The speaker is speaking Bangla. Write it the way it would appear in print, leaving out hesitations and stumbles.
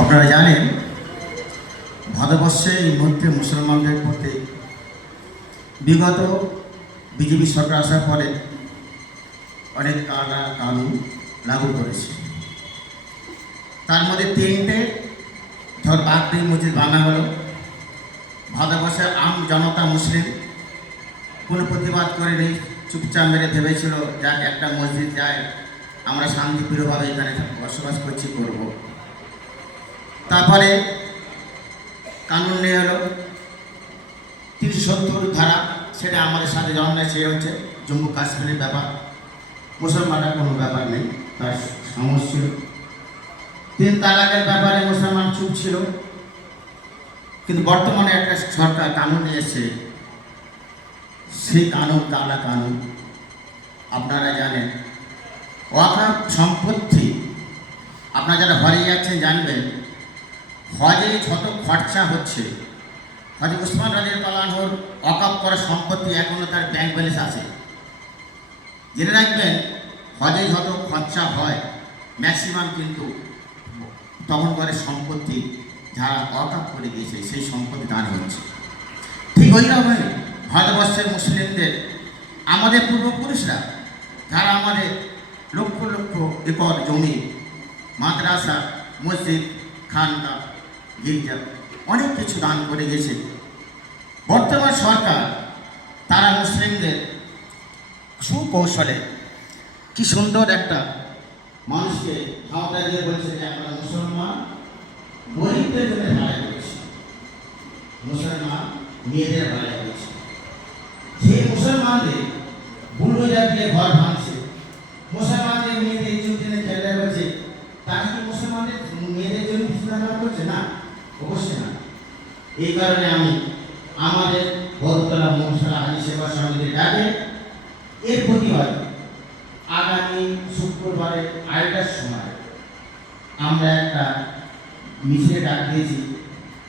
আপনারা জানেন ভারতবর্ষে এই মুহূর্তে মুসলমানদের প্রতি বিগত বিজেপি সরকার আসার পরে অনেক কানুন লাগু করেছে। তার মধ্যে তিনটে বাগদি মসজিদ ভাঙা হলো। ভারতবর্ষের আম জনতা মুসলিম কোনো প্রতিবাদ করেনি, চুপচাপ মেরে ভেবেছিল যাক একটা মসজিদ যায়, আমরা শান্তিপ্রিয়ভাবে এখানে বসবাস করছি করব। তারপরে কানুন নিয়ে এলো 370 ধারা, সেটা আমাদের সাথে জন্মে সে হচ্ছে জম্মু কাশ্মীরের ব্যাপার, মুসলমানরা কোনো ব্যাপার নেই, তার সমস্যা ছিল। 3 তালাকের ব্যাপারে মুসলমান চুপ ছিল, কিন্তু বর্তমানে একটা সরকার কানুন নিয়েছে, সেই কানুন কালা কানুন। আপনারা জানেন ওয়াকফ সম্পত্তি, আপনারা যারা হজে যাচ্ছেন জানবেন হজে যত খরচা হচ্ছে, হজরত উসমান রাদিয়াল্লাহু আনহুর ওয়াকফ করা সম্পত্তি এখনও তার ব্যাংক ব্যালেন্স আছে। জেনে রাখবেন হজে যত খরচা হয় ম্যাক্সিমাম কিন্তু তখনকার সম্পত্তি যারা ওয়াকফ করে দিয়েছে সেই সম্পত্তি দান হচ্ছে। ঠিক ওইরকমই ভারতবর্ষের মুসলিমদের আমাদের পূর্বপুরুষরা যারা আমাদের লক্ষ লক্ষ একর জমি, মাদ্রাসা, মসজিদ, খানকা, গির্জা অনেক কিছু দান করে গেছে। বর্তমান সরকার তারা মুসলিমদের সুকৌশলে কি সুন্দর একটা মানুষকে হাওয়া দিয়ে বলছে যে আমরা মুসলমান গরিবদের জন্য লড়াই করছি, মুসলমান মেয়েদের লড়াই করছি। যে মুসলমানদের বুলডোজার দিয়ে ঘর ভাঙছে, মুসলমানদের মেয়েদের জন্য খেলা করছে, তারা কি মুসলমানদের মেয়েদের জন্য কিছু করছে না? অবশ্যই না। এই কারণে আমি আমাদের বদতলা মনসা হাজি সেবা সমিতির ডাকে এর প্রতিবাদ আগামী শুক্রবারে 8টার সময় আমরা একটা মিছিলে ডাক দিয়েছি।